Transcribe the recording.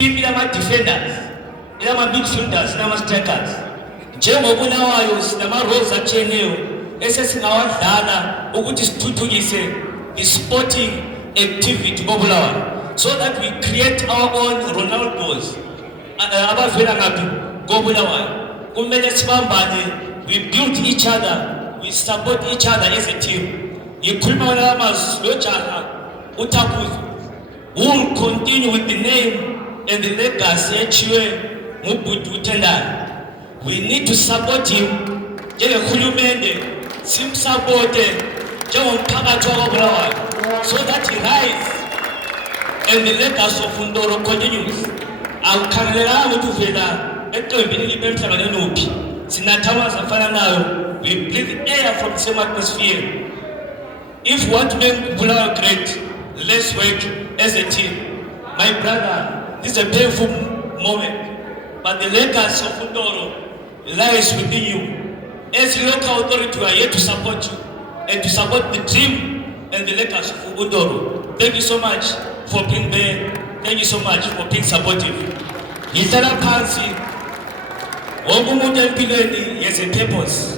Defenders, midfielders, strikers. Njengobulawayo sinama-roles atshiyeneyo esesingawadlala ukuthi sithuthukise i-sporting activity kobulawayo, so that we create our own Ronaldos abavela ngaphi kobulawayo. Kumele sibambane, we build each other, we support each other as a team. Ngikhuluma ngamazwi lojaha uThaphuzu, who will continue with the name and the legacy ethiwe ngubhuti uThendani. We need to support him njengehulumende, simsupporte njengomphakathi wakobulawayo, so that he rise and the legacy of Undoro continues. Awukhangelelanga ukuthi uvela eqembini libe emhlanganweni uphi, sinathamaza afana nayo, we breathe air from the same atmosphere. If we want to make Bulawayo great, let's work as a team. My brother, this is a painful moment, but the legacy of Undoro lies within you. As a local authority, we are here to support you and to support the dream and the legacy of Undoro. Thank you so much for being there. Thank you so much for being supportive. Ngihlala phansi, wonke umuntu empilweni has a purpose.